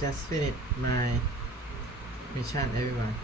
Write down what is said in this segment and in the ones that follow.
just finished my mission, everyone.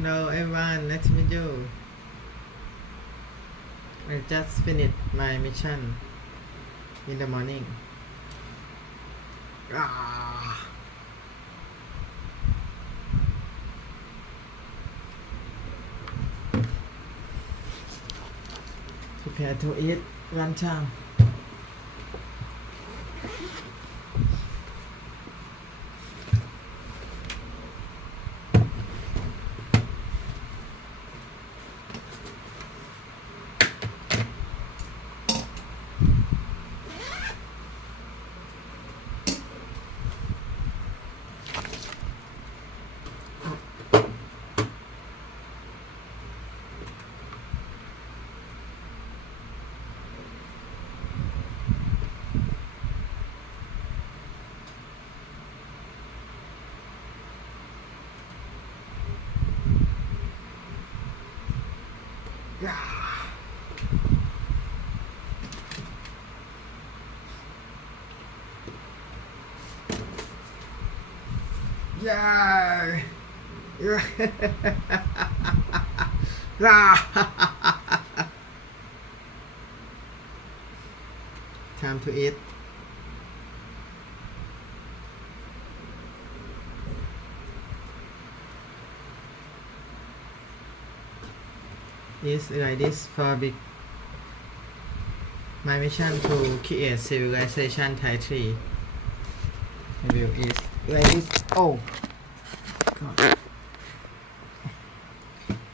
Hello everyone, nice to meet you. I just finished my mission in the morning. Prepare to eat lunchtime. Yeah. Time to eat. Is like this for big. My mission to create civilization Thai 3. I will eat like this. Oh God.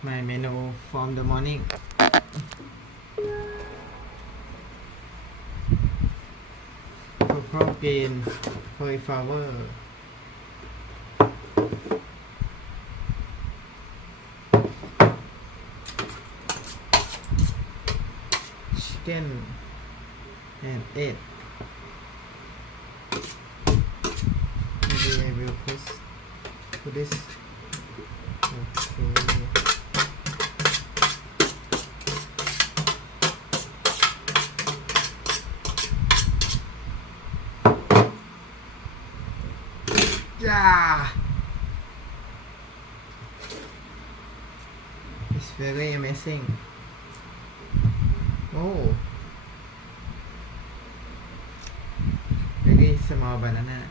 My menu from the morning. Purple, green, cauliflower. Chicken and egg. Maybe I will put this. Okay. Yeah. It's very amazing. Oh. Very small banana.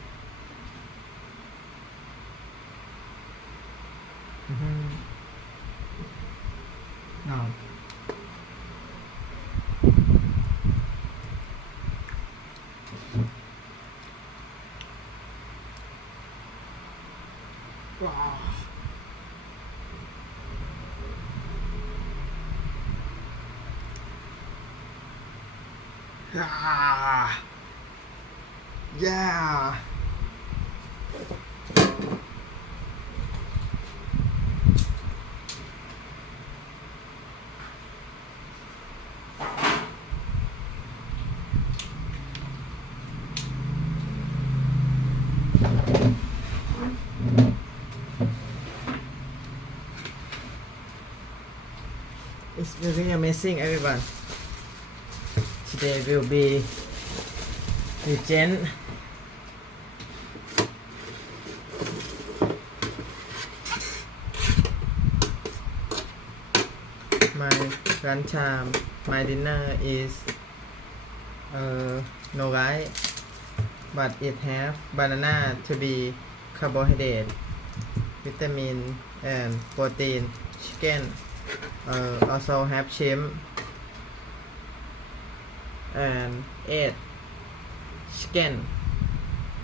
No. Wow. Ah, yeah. It's very amazing, everyone. Today will be legend. My lunchtime, my dinner is no rice, but it have banana to be carbohydrate, vitamin and protein, chicken, also have shrimp and egg, chicken,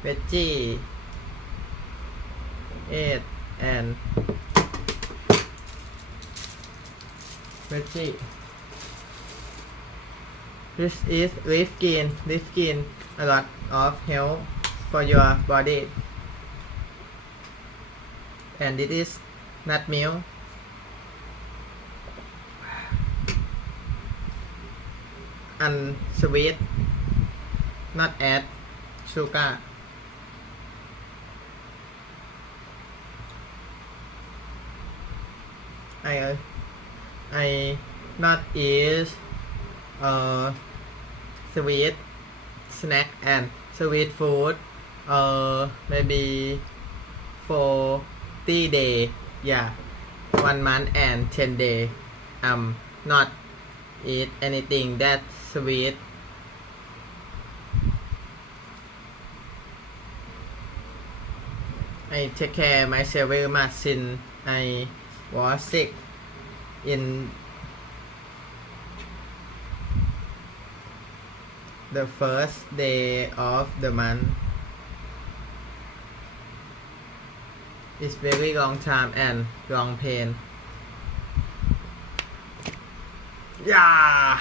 veggie, egg and veggie. This is leaf green. Leaf green a lot of health for your body. And this is nut milk. And sweet, not add sugar. I not eat sweet snack and sweet food maybe 40 days, yeah, 1 month and 10 days. Not eat anything that sweet. I take care myself very much since I was sick in the first day of the month. It's very long time and long pain. Yeah.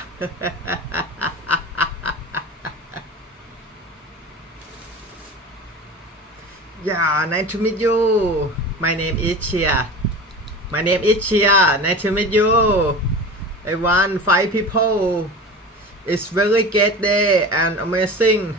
Yeah, nice to meet you. My name is Chia. Nice to meet you. I want 5 people. It's very great day and amazing.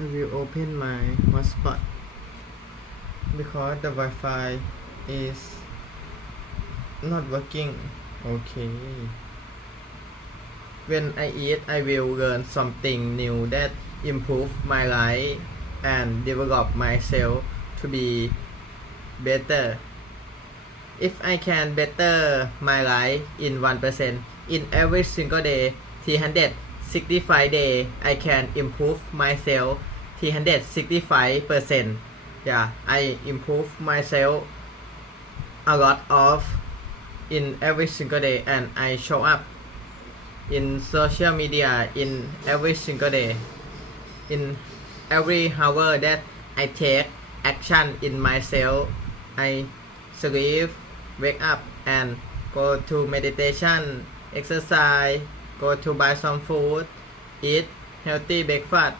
I will open my hotspot because the Wi-Fi is not working. Okay. When I eat, I will learn something new that improve my life and develop myself to be better. If I can better my life in 1% in every single day, 365 days, I can improve myself 365%. Yeah, I improve myself a lot of in every single day, and I show up in social media in every single day. In every hour that I take action in myself, I sleep, wake up and go to meditation, exercise, go to buy some food, eat healthy breakfast,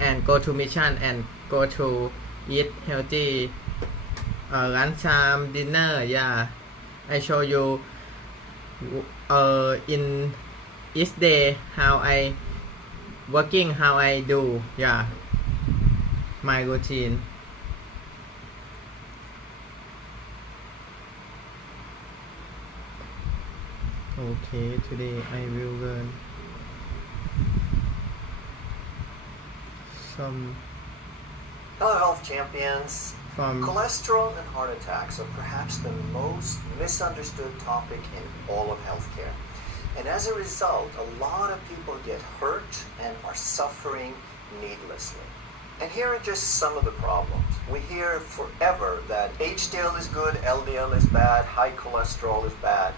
and go to mission and go to eat healthy lunchtime, dinner. Yeah, I show you in each day how I working, how I do. Yeah, my routine. Okay, today I will learn some Hello, health champions. from Cholesterol and heart attacks are perhaps the most misunderstood topic in all of healthcare. And as a result, a lot of people get hurt and are suffering needlessly. And here are just some of the problems. We hear forever that HDL is good, LDL is bad, high cholesterol is bad.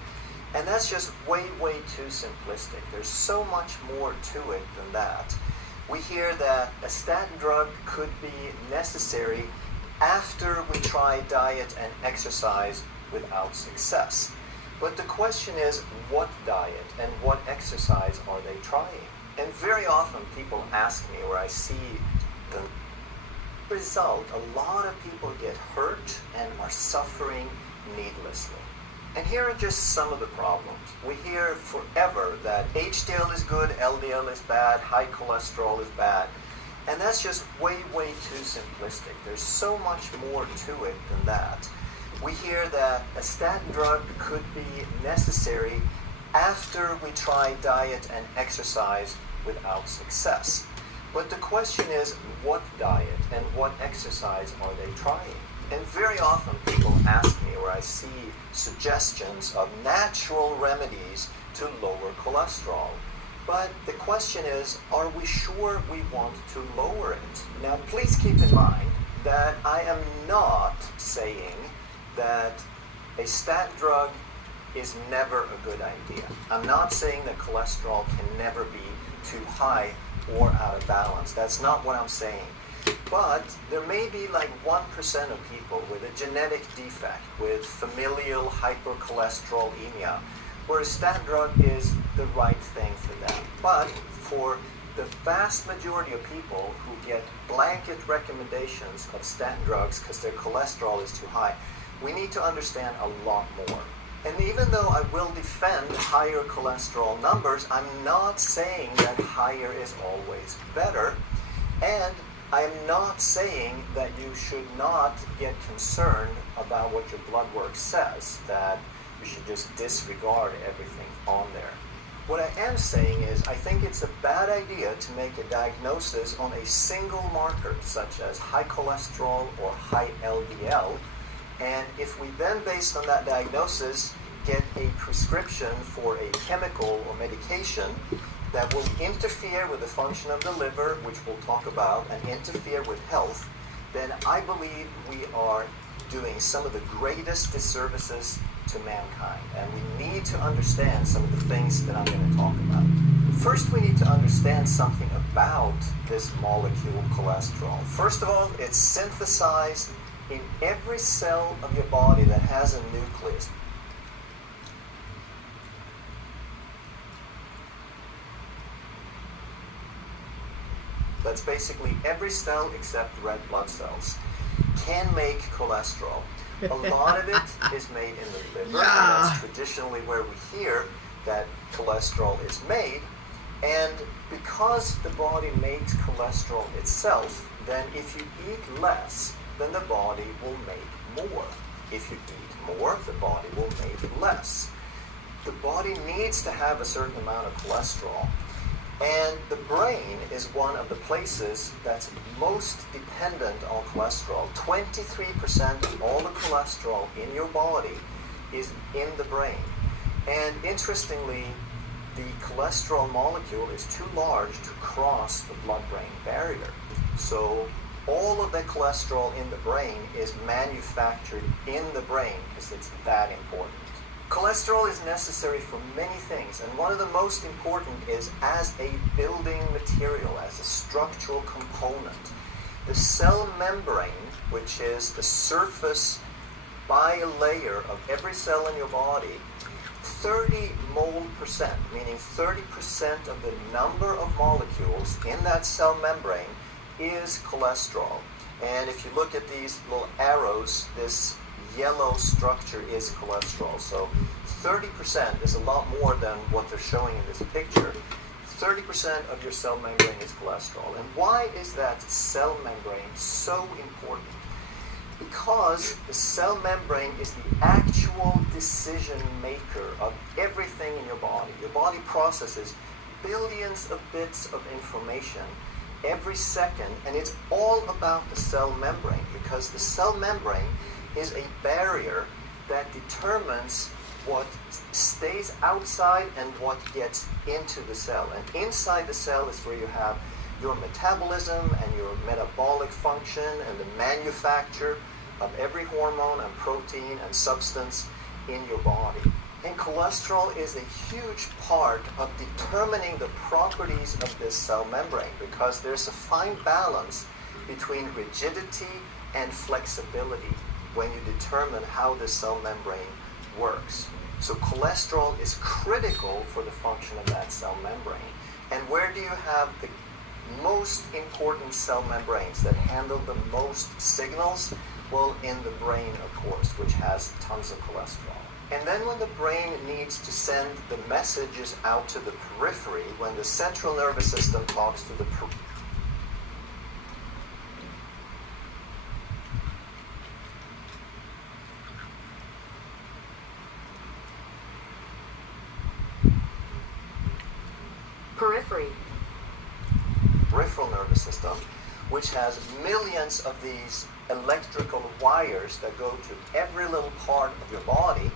And that's just way, way too simplistic. There's so much more to it than that. We hear that a statin drug could be necessary after we try diet and exercise without success. But the question is, what diet and what exercise are they trying? And very often people ask me, or I see the result, a lot of people get hurt and are suffering needlessly. And here are just some of the problems. We hear forever that HDL is good, LDL is bad, high cholesterol is bad. And that's just way, way too simplistic. There's so much more to it than that. We hear that a statin drug could be necessary after we try diet and exercise without success. But the question is, what diet and what exercise are they trying? And very often people ask me, or I see suggestions of natural remedies to lower cholesterol. But the question is, are we sure we want to lower it? Now, please keep in mind that I am not saying that a statin drug is never a good idea. I'm not saying that cholesterol can never be too high or out of balance. That's not what I'm saying. But there may be like 1% of people with a genetic defect, with familial hypercholesterolemia, where a statin drug is the right thing for them. But for the vast majority of people who get blanket recommendations of statin drugs because their cholesterol is too high, we need to understand a lot more. And even though I will defend higher cholesterol numbers, I'm not saying that higher is always better. And I am not saying that you should not get concerned about what your blood work says, that you should just disregard everything on there. What I am saying is I think it's a bad idea to make a diagnosis on a single marker, such as high cholesterol or high LDL, and if we then, based on that diagnosis, get a prescription for a chemical or medication that will interfere with the function of the liver, which we'll talk about, and interfere with health, then I believe we are doing some of the greatest disservices to mankind. And we need to understand some of the things that I'm going to talk about. First, we need to understand something about this molecule cholesterol. First of all, it's synthesized in every cell of your body that has a nucleus. That's basically every cell except red blood cells can make cholesterol. A lot of it is made in the liver, and that's traditionally where we hear that cholesterol is made. And because the body makes cholesterol itself, then if you eat less, then the body will make more. If you eat more, the body will make less. The body needs to have a certain amount of cholesterol. And the brain is one of the places that's most dependent on cholesterol. 23% of all the cholesterol in your body is in the brain. And interestingly, the cholesterol molecule is too large to cross the blood-brain barrier. So all of the cholesterol in the brain is manufactured in the brain because it's that important. Cholesterol is necessary for many things, and one of the most important is as a building material, as a structural component. The cell membrane, which is the surface bilayer of every cell in your body, 30 mole percent, meaning 30% of the number of molecules in that cell membrane is cholesterol. And if you look at these little arrows, this yellow structure is cholesterol. So 30% is a lot more than what they're showing in this picture. 30% of your cell membrane is cholesterol. And why is that cell membrane so important? Because the cell membrane is the actual decision maker of everything in your body. Your body processes billions of bits of information every second, and it's all about the cell membrane, because the cell membrane is a barrier that determines what stays outside and what gets into the cell. And inside the cell is where you have your metabolism and your metabolic function and the manufacture of every hormone and protein and substance in your body. And cholesterol is a huge part of determining the properties of this cell membrane, because there's a fine balance between rigidity and flexibility when you determine how the cell membrane works. So cholesterol is critical for the function of that cell membrane. And where do you have the most important cell membranes that handle the most signals? Well, in the brain, of course, which has tons of cholesterol. And then when the brain needs to send the messages out to the periphery, when the central nervous system talks to the peripheral nervous system, which has millions of these electrical wires that go to every little part of your body,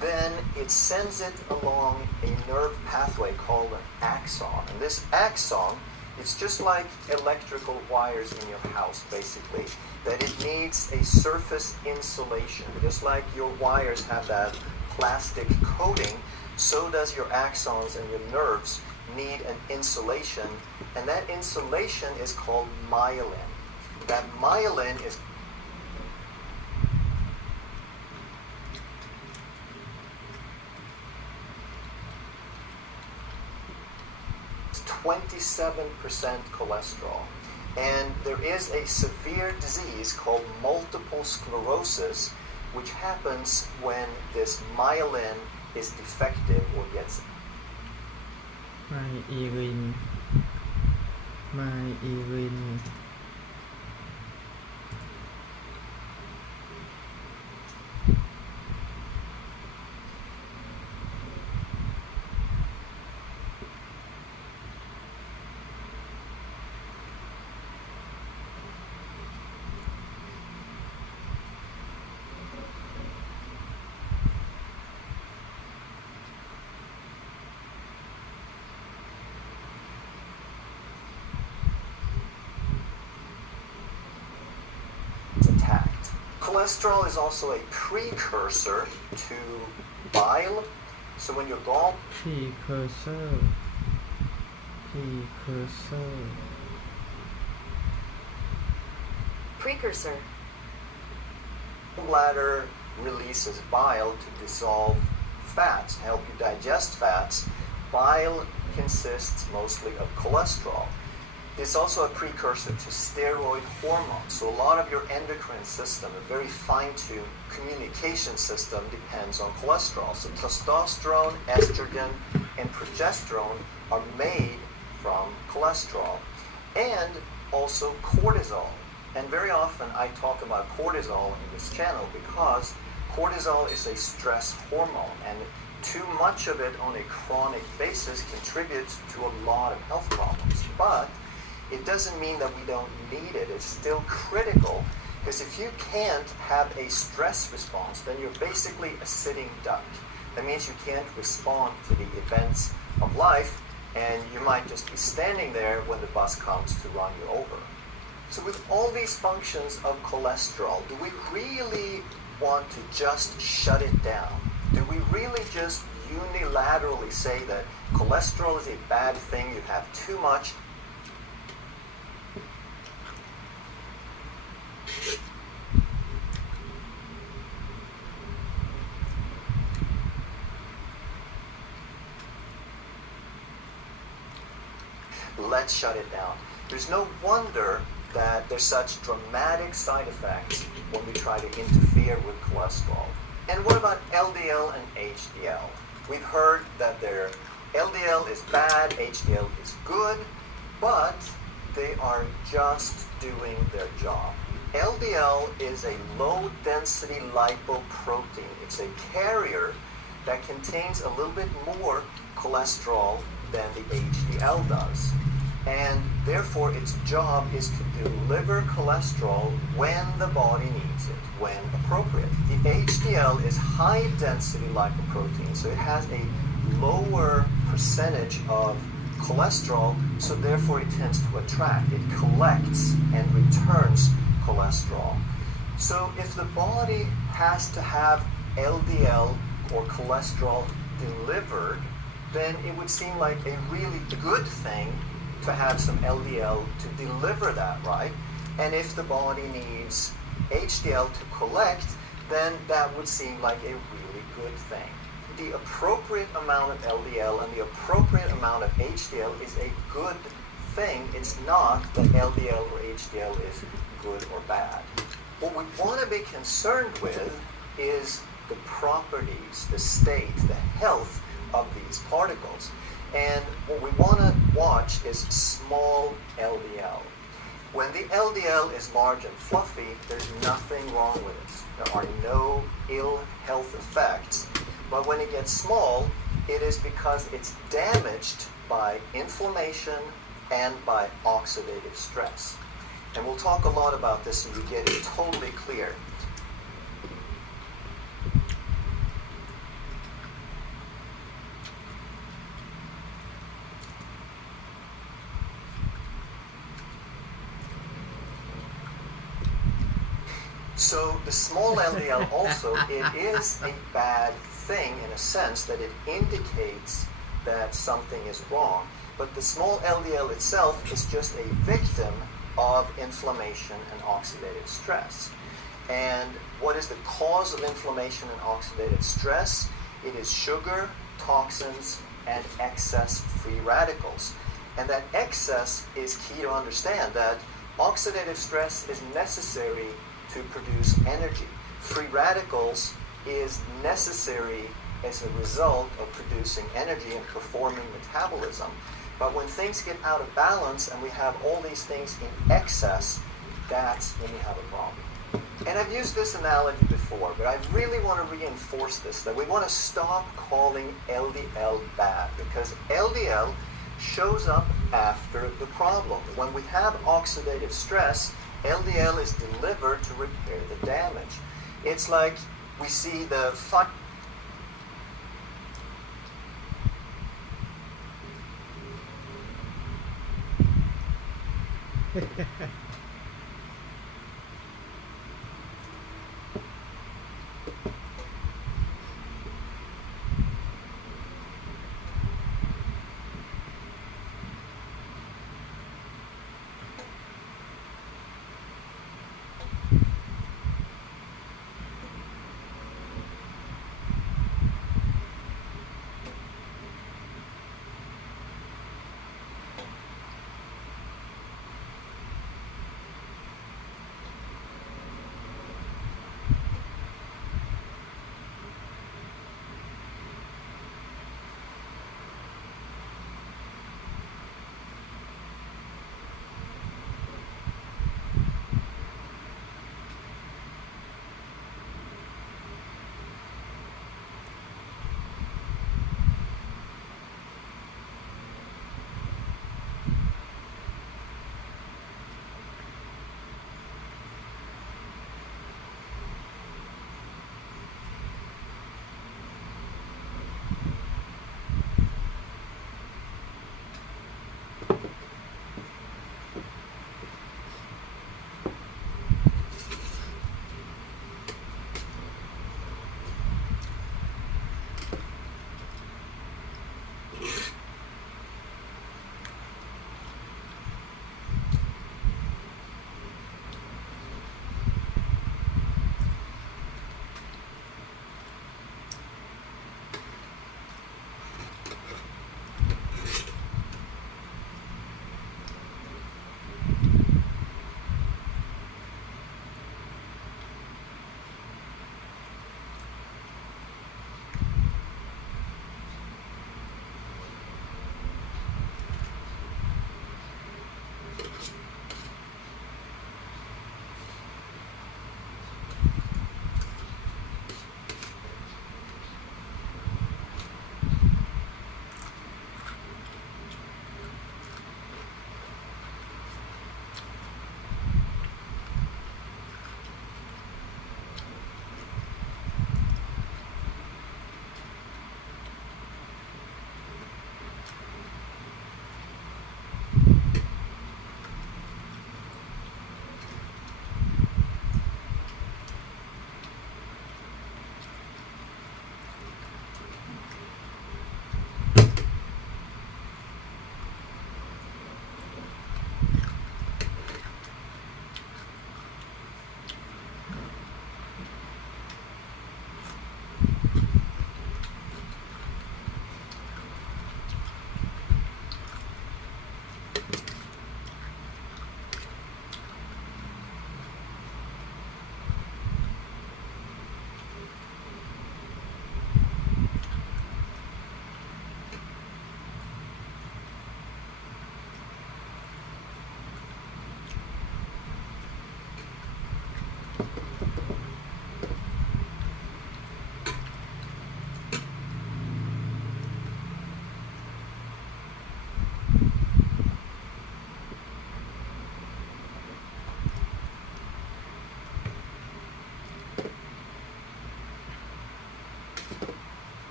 then it sends it along a nerve pathway called an axon. And this axon, it's just like electrical wires in your house, basically, that it needs a surface insulation. Just like your wires have that plastic coating, so does your axons and your nerves need an insulation, and that insulation is called myelin. That myelin is 27% cholesterol. And there is a severe disease called multiple sclerosis, which happens when this myelin is defective or gets myelin. attacked. Cholesterol is also a precursor to bile. So when your gallbladder releases bile to dissolve fats, to help you digest fats, bile consists mostly of cholesterol. It's also a precursor to steroid hormones. So a lot of your endocrine system, a very fine-tuned communication system, depends on cholesterol. So testosterone, estrogen, and progesterone are made from cholesterol. And also cortisol. And very often I talk about cortisol in this channel because cortisol is a stress hormone, and too much of it on a chronic basis contributes to a lot of health problems. But it doesn't mean that we don't need it. It's still critical, because if you can't have a stress response, then you're basically a sitting duck. That means you can't respond to the events of life, and you might just be standing there when the bus comes to run you over. So with all these functions of cholesterol, do we really want to just shut it down? Do we really just unilaterally say that cholesterol is a bad thing, you have too much? Let's shut it down. There's no wonder that there's such dramatic side effects when we try to interfere with cholesterol. And what about LDL and HDL? We've heard that their LDL is bad, HDL is good, but they are just doing their job. LDL is a low-density lipoprotein. It's a carrier that contains a little bit more cholesterol than the HDL does. And therefore its job is to deliver cholesterol when the body needs it, when appropriate. The HDL is high-density lipoprotein, so it has a lower percentage of cholesterol, so therefore it tends to attract. It collects and returns cholesterol. So if the body has to have LDL or cholesterol delivered, then it would seem like a really good thing to have some LDL to deliver that, right? And if the body needs HDL to collect, then that would seem like a really good thing. The appropriate amount of LDL and the appropriate amount of HDL is a good thing. It's not that LDL or HDL is good or bad. What we want to be concerned with is the properties, the state, the health of these particles. And what we want to watch is small LDL. When the LDL is large and fluffy, there's nothing wrong with it. There are no ill health effects. But when it gets small, it is because it's damaged by inflammation and by oxidative stress. And we'll talk a lot about this and you get it totally clear. So the small LDL also, it is a bad thing in a sense that it indicates that something is wrong. But the small LDL itself is just a victim of inflammation and oxidative stress. And what is the cause of inflammation and oxidative stress? It is sugar, toxins, and excess free radicals. And that excess is key to understand that oxidative stress is necessary to produce energy. Free radicals is necessary as a result of producing energy and performing metabolism. But when things get out of balance and we have all these things in excess, that's when we have a problem. And I've used this analogy before, but I really want to reinforce this, that we want to stop calling LDL bad, because LDL shows up after the problem. When we have oxidative stress, LDL is delivered to repair the damage. It's like we see the fire.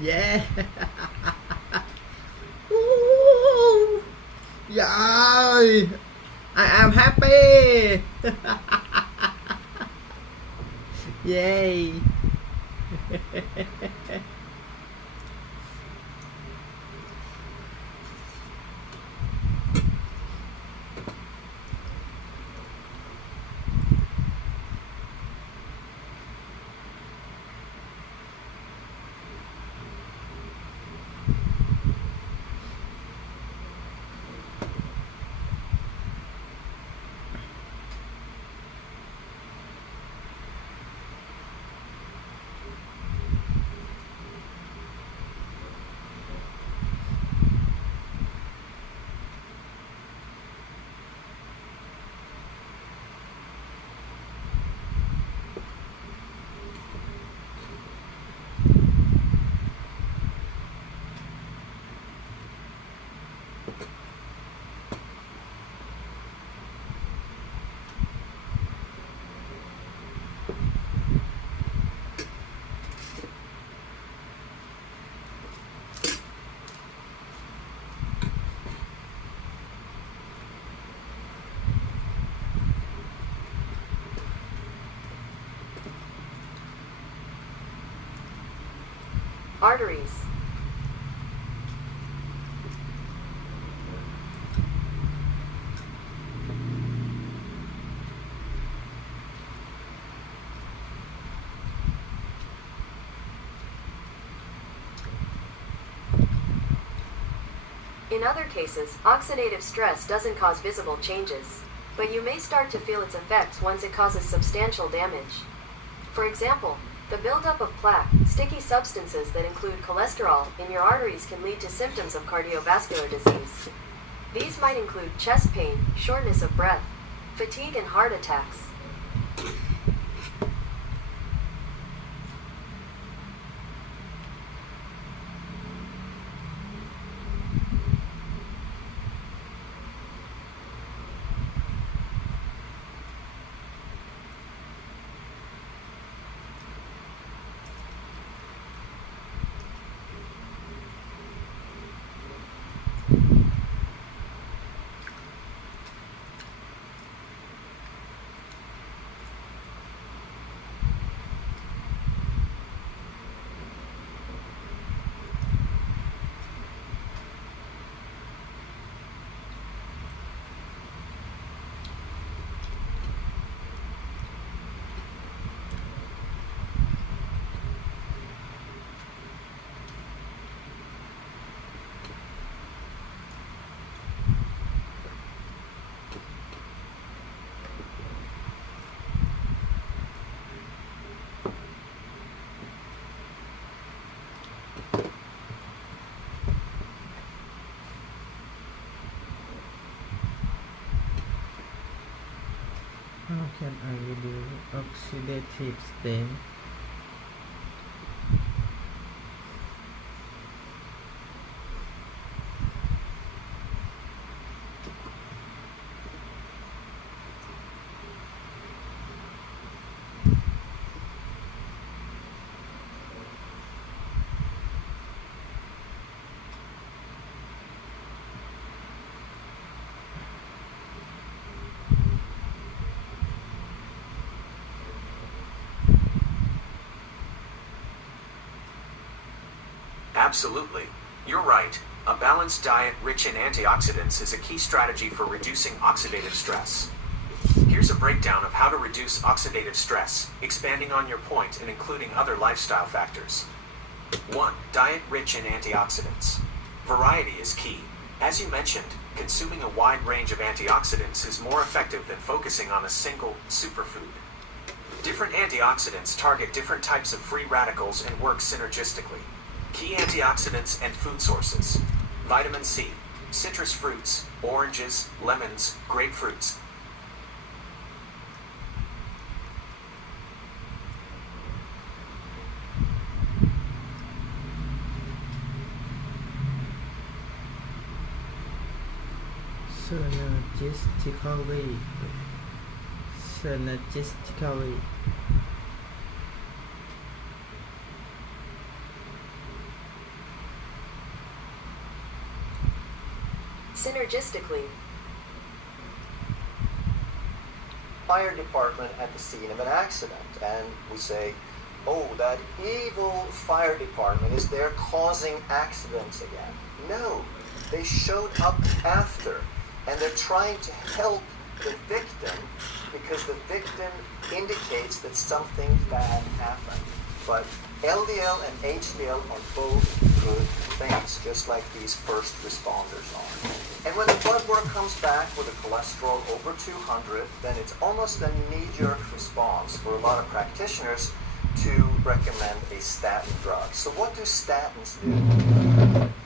Yeah. Woo! Yeah. I am happy. Yay. Arteries. In other cases, oxidative stress doesn't cause visible changes, but you may start to feel its effects once it causes substantial damage. For example, the buildup of plaque, sticky substances that include cholesterol, in your arteries can lead to symptoms of cardiovascular disease. These might include chest pain, shortness of breath, fatigue, and heart attacks. How can I reduce oxidative stain? Absolutely. You're right. A balanced diet rich in antioxidants is a key strategy for reducing oxidative stress. Here's a breakdown of how to reduce oxidative stress, expanding on your point and including other lifestyle factors. 1. Diet rich in antioxidants. Variety is key. As you mentioned, consuming a wide range of antioxidants is more effective than focusing on a single superfood. Different antioxidants target different types of free radicals and work synergistically. Key antioxidants and food sources. Vitamin C, citrus fruits, oranges, lemons, grapefruits. Synergistically Synergistically. Fire department at the scene of an accident, and we say, oh, that evil fire department is there causing accidents again. No, they showed up after, and they're trying to help the victim because the victim indicates that something bad happened. But LDL and HDL are both good things, just like these first responders are. And when the blood work comes back with a cholesterol over 200, then it's almost a knee-jerk response for a lot of practitioners to recommend a statin drug. So what do statins do?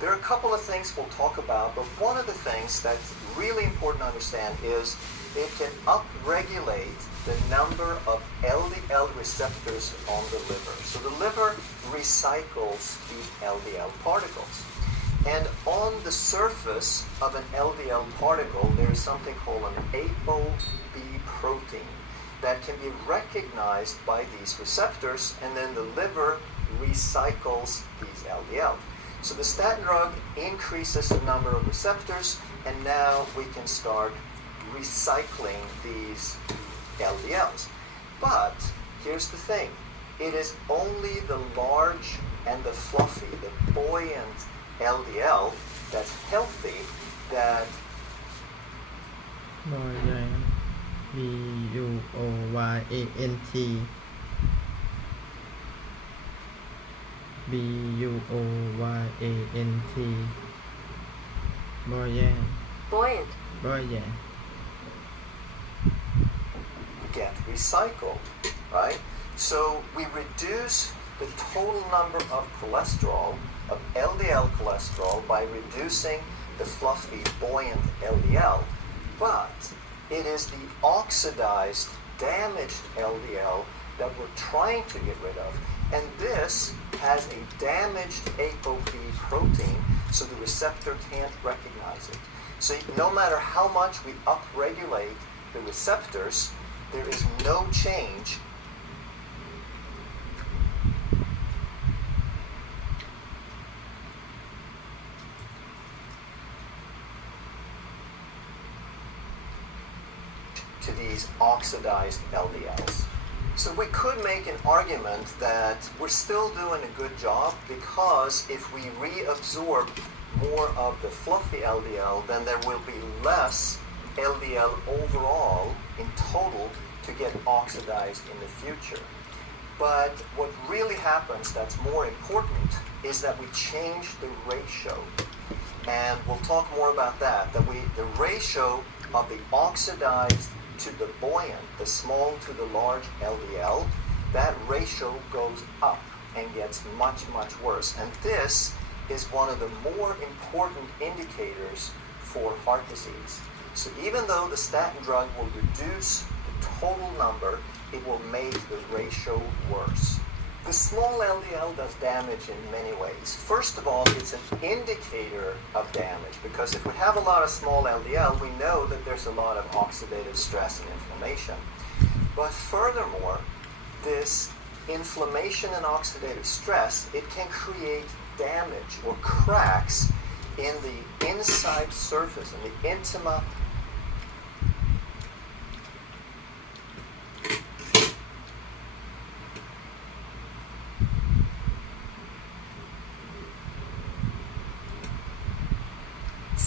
There are a couple of things we'll talk about, but one of the things that's really important to understand is it can upregulate the number of LDL receptors on the liver. So the liver recycles these LDL particles. And on the surface of an LDL particle, there is something called an ApoB protein that can be recognized by these receptors, and then the liver recycles these LDL. So the statin drug increases the number of receptors, and now we can start recycling these LDLs. But here's the thing, it is only the large and the fluffy, the buoyant LDL that's healthy that Buoyant, B-U-O-Y-A-N-T, B-U-O-Y-A-N-T, buoyant, Buoyant. buoyant. get recycled, right? So we reduce the total number of cholesterol, of LDL cholesterol, by reducing the fluffy, buoyant LDL, but it is the oxidized, damaged LDL that we're trying to get rid of. And this has a damaged ApoB protein, so the receptor can't recognize it. So no matter how much we upregulate the receptors, there is no change to these oxidized LDLs. So we could make an argument that we're still doing a good job, because if we reabsorb more of the fluffy LDL, then there will be less LDL overall in total to get oxidized in the future. But what really happens that's more important is that we change the ratio. And we'll talk more about that, the ratio of the oxidized to the buoyant, the small to the large LDL, that ratio goes up and gets much, much worse. And this is one of the more important indicators for heart disease. So even though the statin drug will reduce the total number, it will make the ratio worse. The small LDL does damage in many ways. First of all, it's an indicator of damage, because if we have a lot of small LDL, we know that there's a lot of oxidative stress and inflammation. But furthermore, this inflammation and oxidative stress, it can create damage or cracks in the inside surface, in the intima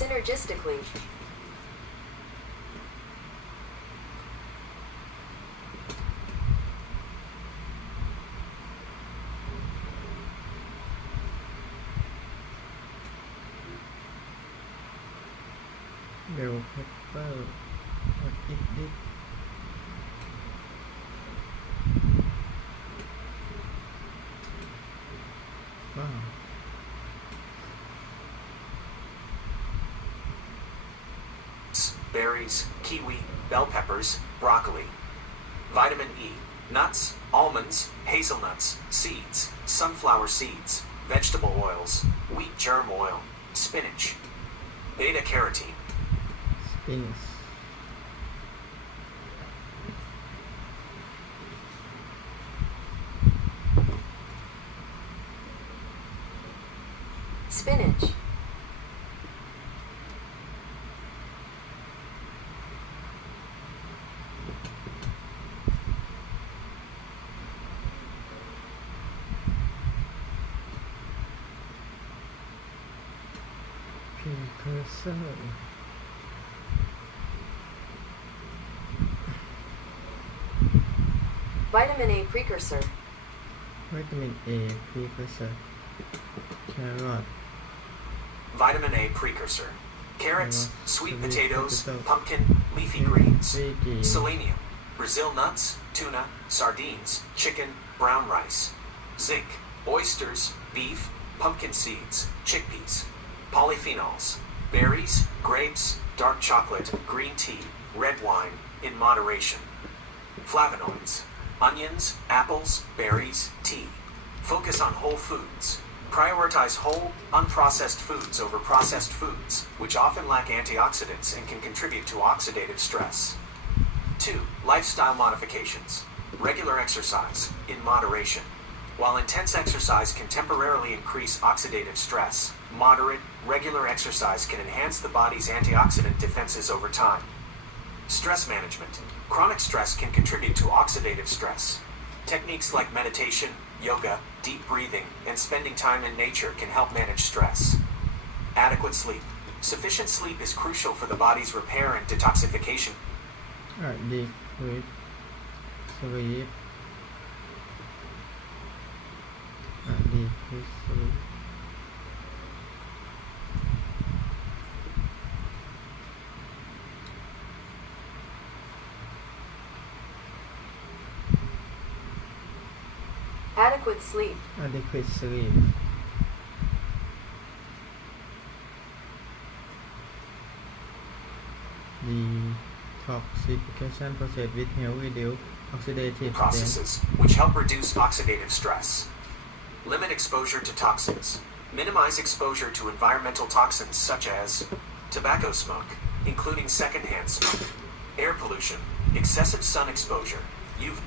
Synergistically. Bell pepper. What is this? Wow. Berries, kiwi, bell peppers, broccoli. Vitamin E, nuts, almonds, hazelnuts, seeds, sunflower seeds, vegetable oils, wheat germ oil, spinach. Beta carotene. Spinach. Spinach. precursor Vitamin A precursor. vitamin A precursor carrot Vitamin A precursor. Carrots, Carrots, sweet sweet potatoes, potato, pumpkin, leafy greens. leafy Selenium, Brazil nuts, tuna, sardines, chicken, brown rice. Zinc, oysters, beef, pumpkin seeds, chickpeas. Polyphenols, berries, grapes, dark chocolate, green tea, red wine, in moderation. Flavonoids, onions, apples, berries, tea. Focus on whole foods. Prioritize whole, unprocessed foods over processed foods, which often lack antioxidants and can contribute to oxidative stress. 2. Lifestyle modifications. Regular exercise, in moderation. While intense exercise can temporarily increase oxidative stress, moderate, regular exercise can enhance the body's antioxidant defenses over time. Stress management. Chronic stress can contribute to oxidative stress. Techniques like meditation, yoga, deep breathing, and spending time in nature can help manage stress. Adequate sleep. Sufficient sleep is crucial for the body's repair and detoxification. adequate sleep adequate sleep Adequate sleep. adequate sleep detoxification process with help reduce oxidative state Processes, which help reduce oxidative stress. Limit exposure to toxins. Minimize exposure to environmental toxins such as tobacco smoke, including secondhand smoke, air pollution, excessive sun exposure, UV.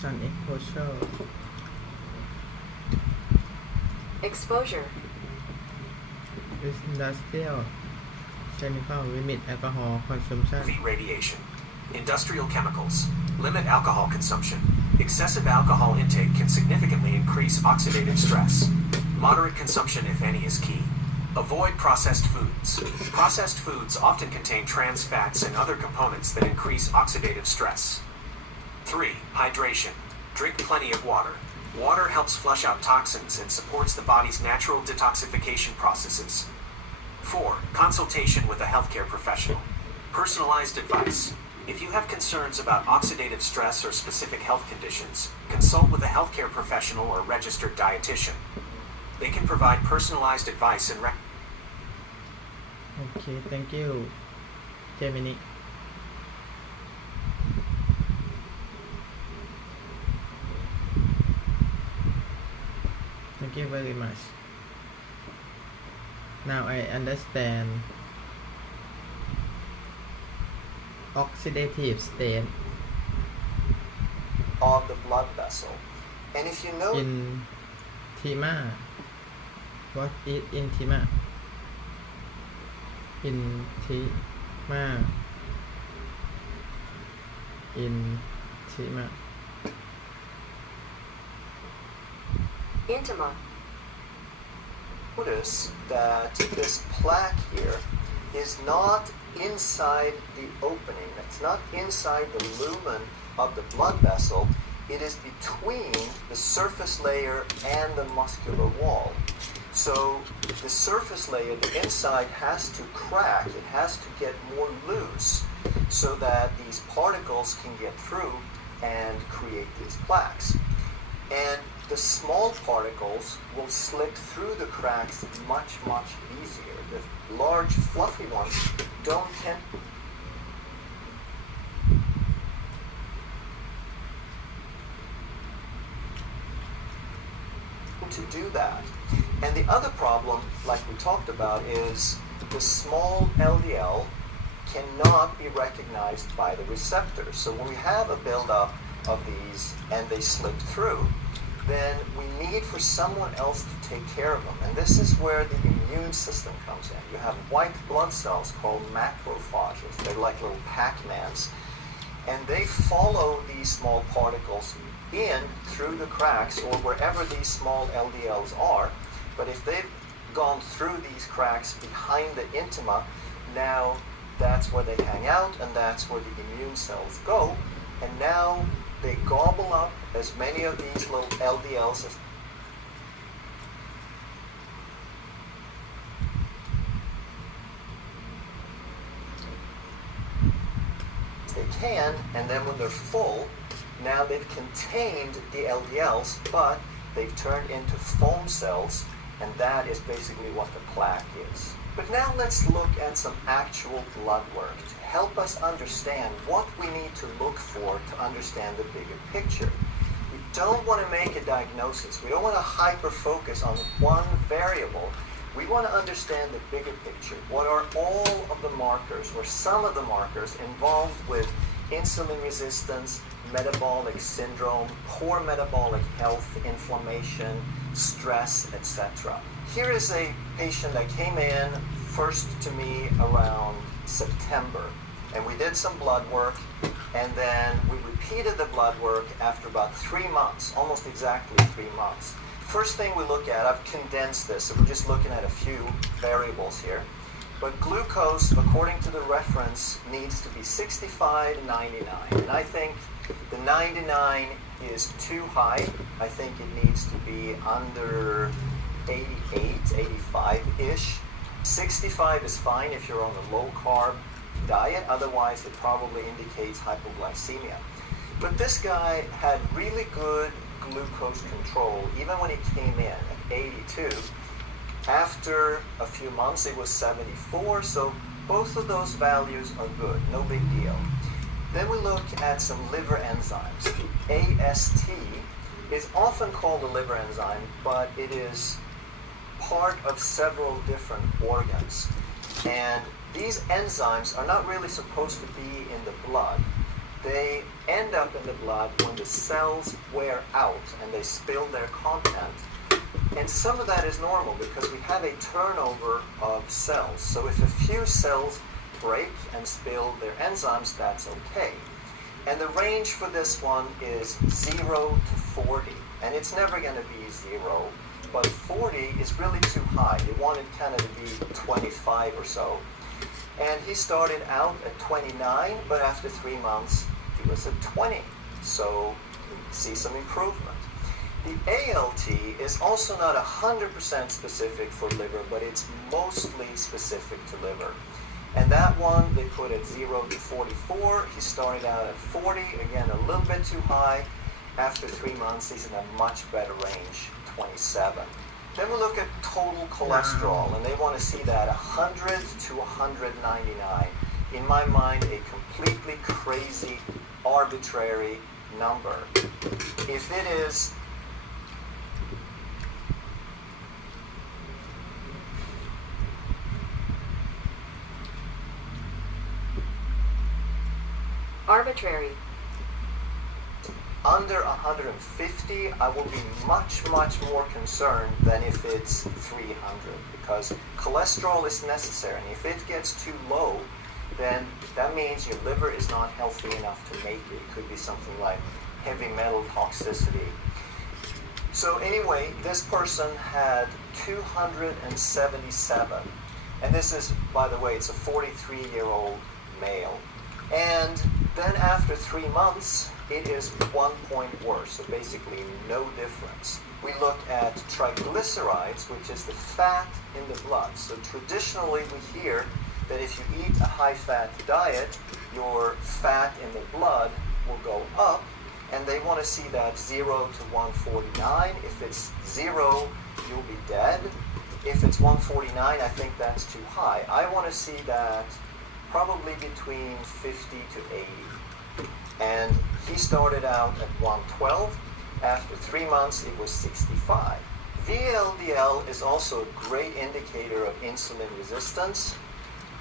sun exposure Exposure. industrial chemical limit alcohol consumption UV radiation. Industrial chemicals. Limit alcohol consumption. Excessive alcohol intake can significantly increase oxidative stress. Moderate consumption, if any, is key. Avoid processed foods. Processed foods often contain trans fats and other components that increase oxidative stress. 3. Hydration. Drink plenty of water. Water helps flush out toxins and supports the body's natural detoxification processes. 4. Consultation with a healthcare professional. Personalized advice. If you have concerns about oxidative stress or specific health conditions, consult with a healthcare professional or registered dietitian. They can provide personalized advice and okay thank you Gemini thank you very much now I understand oxidative state of the blood vessel. And if you know intima what is intima intima intima Intima. notice that this plaque here is not inside the opening. It's not inside the lumen of the blood vessel. It is between the surface layer and the muscular wall. So the surface layer, the inside, has to crack. It has to get more loose so that these particles can get through and create these plaques. And the small particles will slip through the cracks much, much easier. The large, fluffy ones don't tend to do that. And the other problem, like we talked about, is the small LDL cannot be recognized by the receptors. So when we have a buildup of these and they slip through, then we need for someone else to take care of them. And this is where the immune system comes in. You have white blood cells called macrophages. They're like little Pac-Mans. And they follow these small particles in through the cracks or wherever these small LDLs are. But if they've gone through these cracks behind the intima, now that's where they hang out and that's where the immune cells go. And now they gobble up as many of these little LDLs as they can, and then when they're full, now they've contained the LDLs, but they've turned into foam cells, and that is basically what the plaque is. But now let's look at some actual blood work to help us understand what we need to look for to understand the bigger picture. We don't want to make a diagnosis. We don't want to hyper-focus on one variable. We want to understand the bigger picture. What are all of the markers, or some of the markers, involved with insulin resistance, metabolic syndrome, poor metabolic health, inflammation, stress, etc. Here is a patient that came in first to me around September, and we did some blood work, and then we repeated the blood work after about 3 months, almost exactly 3 months. First thing we look at, I've condensed this, so we're just looking at a few variables here. But glucose, according to the reference, needs to be 65 to 99. And I think the 99 is too high. I think it needs to be under 88, 85-ish. 65 is fine if you're on a low-carb diet. Otherwise, it probably indicates hypoglycemia. But this guy had really good glucose control, even when he came in at 82. After a few months, it was 74, so both of those values are good, no big deal. Then we look at some liver enzymes. The AST is often called a liver enzyme, but it is part of several different organs. And these enzymes are not really supposed to be in the blood. They end up in the blood when the cells wear out and they spill their content. And some of that is normal because we have a turnover of cells. So if a few cells break and spill their enzymes, that's okay. And the range for this one is 0 to 40. And it's never going to be 0, but 40 is really too high. You want it kind of to be 25 or so. And he started out at 29, but after 3 months, he was at 20. So you see some improvement. The ALT is also not 100% specific for liver, but it's mostly specific to liver. And that one they put at 0 to 44. He started out at 40, again a little bit too high. After 3 months, he's in a much better range, 27. Then we look at total cholesterol, and they want to see that 100 to 199. In my mind, a completely crazy, arbitrary number. If it is arbitrary, under 150, I will be much, much more concerned than if it's 300, because cholesterol is necessary, and if it gets too low, then that means your liver is not healthy enough to make it. It could be something like heavy metal toxicity. So anyway, this person had 277, and this is, by the way, it's a 43-year-old male. And then after 3 months, it is 1 point worse, so basically no difference. We look at triglycerides, which is the fat in the blood. So traditionally we hear that if you eat a high-fat diet, your fat in the blood will go up, and they want to see that 0 to 149. If it's 0, you'll be dead. If it's 149, I think that's too high. I want to see that probably between 50 to 80. And he started out at 112. After 3 months, it was 65. VLDL is also a great indicator of insulin resistance,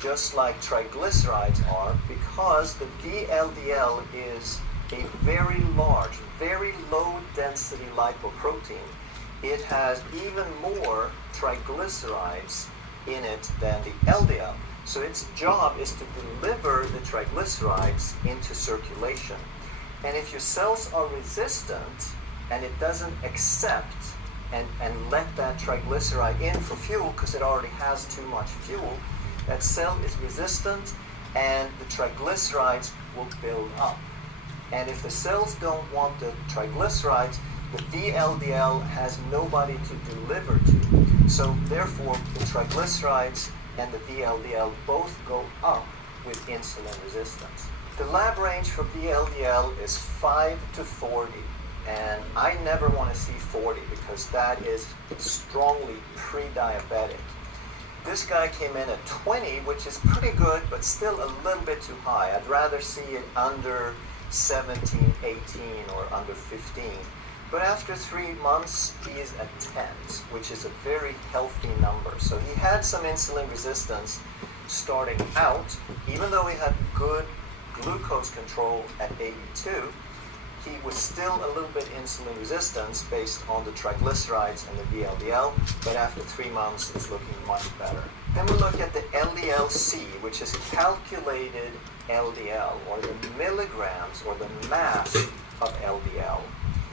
just like triglycerides are, because the VLDL is a very large, very low density lipoprotein, it has even more triglycerides in it than the LDL. So its job is to deliver the triglycerides into circulation. And if your cells are resistant and it doesn't accept and let that triglyceride in for fuel because it already has too much fuel, that cell is resistant and the triglycerides will build up. And if the cells don't want the triglycerides, the VLDL has nobody to deliver to. So therefore, the triglycerides and the VLDL both go up with insulin resistance. The lab range for VLDL is 5 to 40. And I never want to see 40 because that is strongly pre-diabetic. This guy came in at 20, which is pretty good, but still a little bit too high. I'd rather see it under 17, 18, or under 15. But after 3 months, he is at 10, which is a very healthy number. So he had some insulin resistance starting out, even though he had good glucose control at 82. He was still a little bit insulin resistant based on the triglycerides and the VLDL, but after 3 months it's looking much better. Then we look at the LDL-C, which is calculated LDL, or the milligrams or the mass of LDL.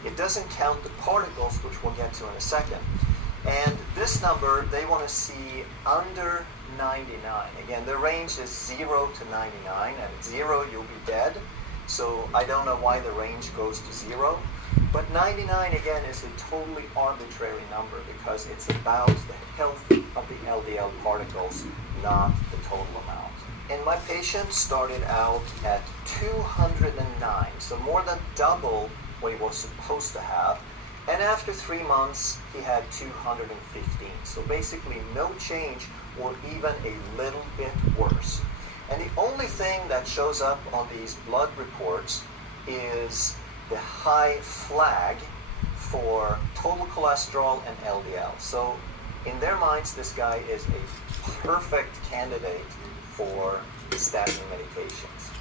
It doesn't count the particles, which we'll get to in a second. And this number, they want to see under 99. Again, the range is 0 to 99, and at 0 you'll be dead. So I don't know why the range goes to 0. But 99, again, is a totally arbitrary number because it's about the health of the LDL particles, not the total amount. And my patient started out at 209, so more than double what he was supposed to have. And after 3 months, he had 215. So basically no change, or even a little bit worse. And the only thing that shows up on these blood reports is the high flag for total cholesterol and LDL. So in their minds, this guy is a perfect candidate for statin medications.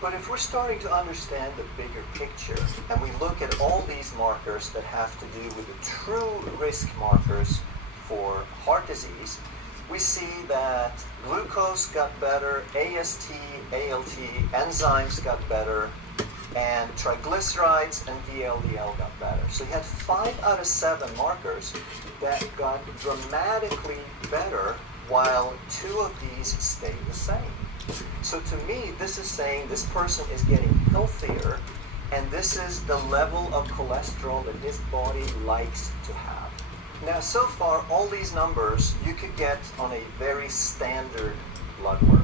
But if we're starting to understand the bigger picture, and we look at all these markers that have to do with the true risk markers for heart disease, we see that glucose got better, AST, ALT, enzymes got better, and triglycerides and VLDL got better. So you had 5 out of 7 markers that got dramatically better, while 2 of these stayed the same. So to me, this is saying this person is getting healthier, and this is the level of cholesterol that his body likes to have. Now, so far, all these numbers you could get on a very standard blood work.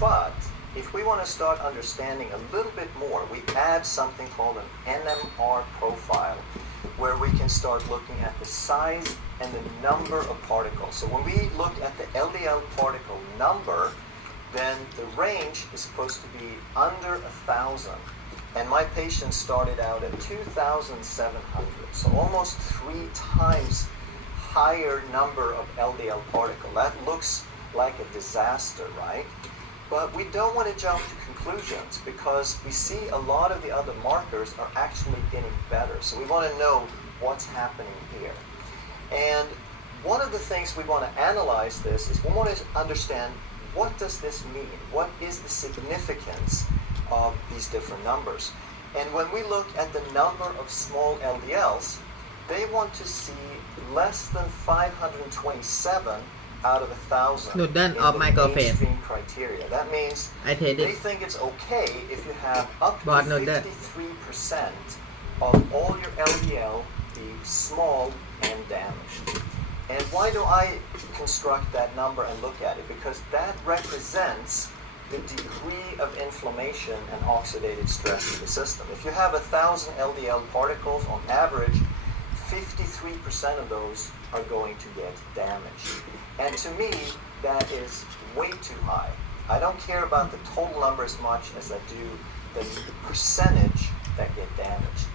But if we want to start understanding a little bit more, we add something called an NMR profile, where we can start looking at the size and the number of particles. So when we look at the LDL particle number, then the range is supposed to be under 1,000. And my patient started out at 2,700, so almost 3 times higher number of LDL particle. That looks like a disaster, right? But we don't want to jump to conclusions because we see a lot of the other markers are actually getting better. So we want to know what's happening here. And one of the things we want to analyze this is we want to understand, what does this mean? What is the significance of these different numbers? And when we look at the number of small LDLs, they want to see less than 527 out of 1,000 Nút đơn in of the microphone. mainstream criteria. That means I take they it. think it's okay if you have up to But nút đơn. 53% of all your LDL be small and damaged. And why do I construct that number and look at it? Because that represents the degree of inflammation and oxidative stress in the system. If you have 1,000 LDL particles on average, 53% of those are going to get damaged. And to me, that is way too high. I don't care about the total number as much as I do the percentage that get damaged.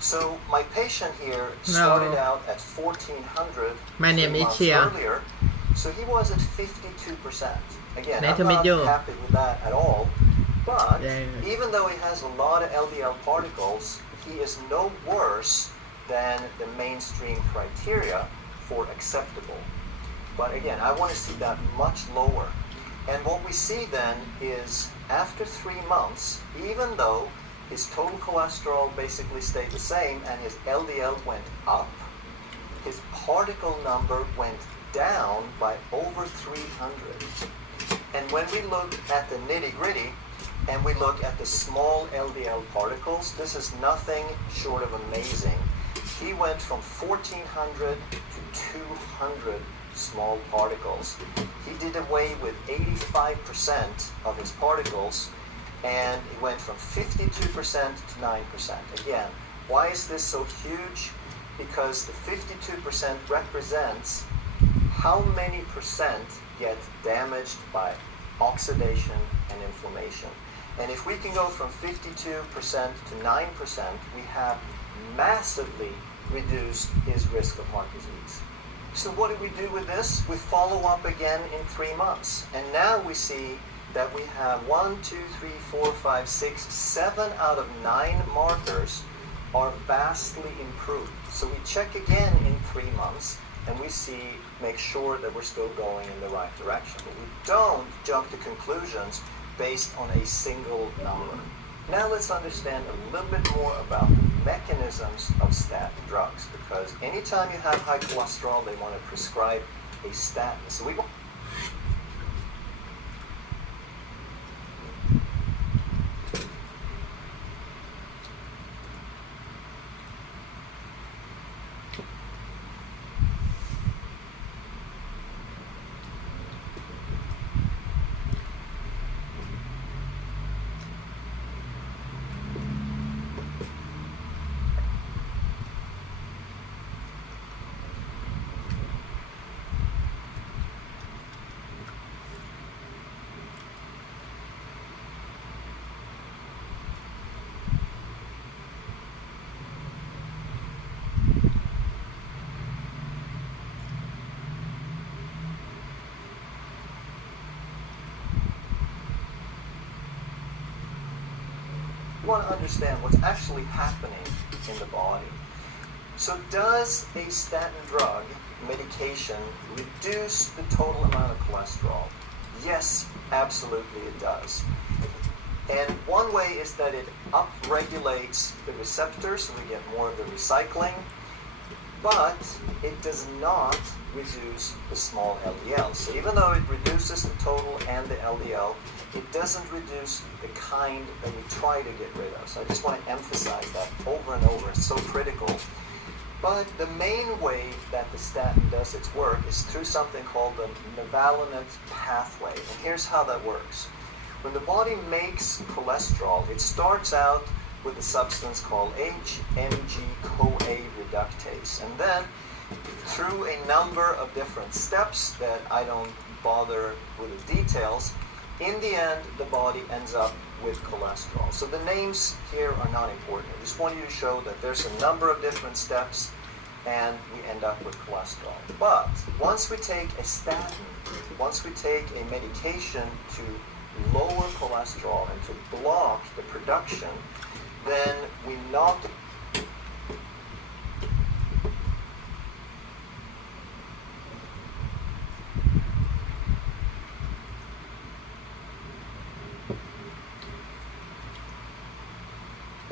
So my patient here started out at 1400 My name 3 is months Chia. earlier, so he was at 52%. Again, Nice I'm to meet not you. happy with that at all, but Yeah. even though he has a lot of LDL particles, he is no worse than the mainstream criteria for acceptable. But again, I want to see that much lower. And what we see then is after 3 months, even though his total cholesterol basically stayed the same and his LDL went up, his particle number went down by over 300. And when we look at the nitty-gritty and we look at the small LDL particles, this is nothing short of amazing. He went from 1400 to 200 small particles. He did away with 85% of his particles, and it went from 52% to 9%. Again, why is this so huge? Because the 52% represents how many percent get damaged by oxidation and inflammation. And if we can go from 52% to 9%, we have massively reduced his risk of heart disease. So what do we do with this? We follow up again in 3 months. And now we see that we have 1, 2, 3, 4, 5, 6, 7 out of 9 markers are vastly improved. So we check again in 3 months and we make sure that we're still going in the right direction. But we don't jump to conclusions based on a single number. Now let's understand a little bit more about the mechanisms of statin drugs, because anytime you have high cholesterol, they want to prescribe a statin. So we want to understand what's actually happening in the body. So does a statin drug medication reduce the total amount of cholesterol? Yes, absolutely it does. And one way is that it upregulates the receptors, so we get more of the recycling, but it does not reduce the small LDL. So even though it reduces the total and the LDL, it doesn't reduce the kind that we try to get rid of. So I just want to emphasize that over and over. It's so critical. But the main way that the statin does its work is through something called the mevalonate pathway. And here's how that works. When the body makes cholesterol, it starts out with a substance called HMG-CoA reductase. And then through a number of different steps that I don't bother with the details, in the end, the body ends up with cholesterol. So the names here are not important. I just want you to show that there's a number of different steps and we end up with cholesterol. But once we take a statin, once we take a medication to lower cholesterol and to block the production, then we knock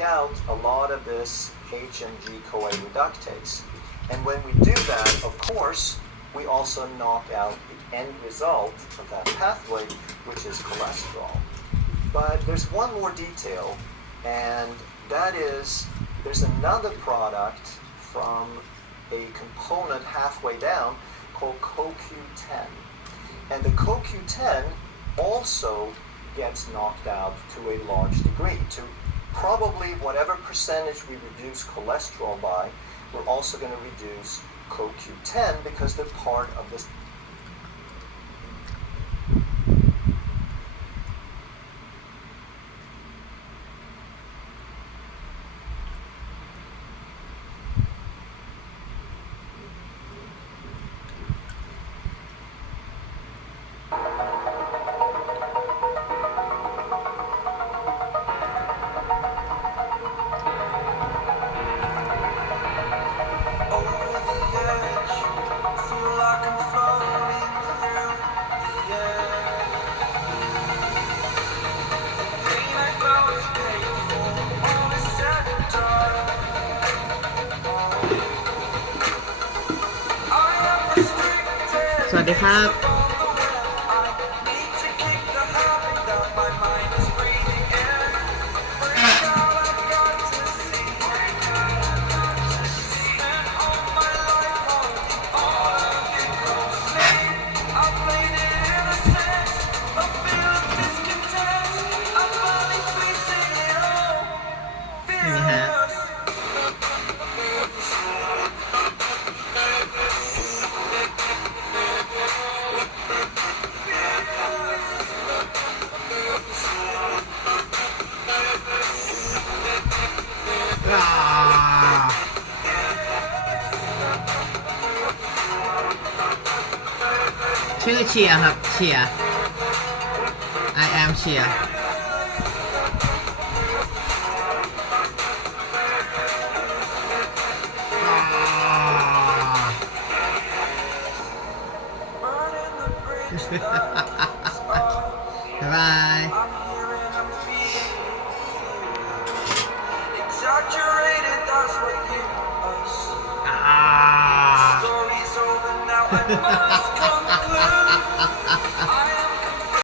out a lot of this HMG-CoA reductase. And when we do that, of course, we also knock out the end result of that pathway, which is cholesterol. But there's one more detail, and that is there's another product from a component halfway down called CoQ10. And the CoQ10 also gets knocked out to a large degree. To probably whatever percentage we reduce cholesterol by, we're also going to reduce CoQ10 because they're part of this. ดีครับ นี่ฮะ อ่าชื่อเชียร์ครับ เชียร์ I am เชียร์ บ๊ายบาย Exaggerated, that's what give us. อ่า Story's over now, I must go.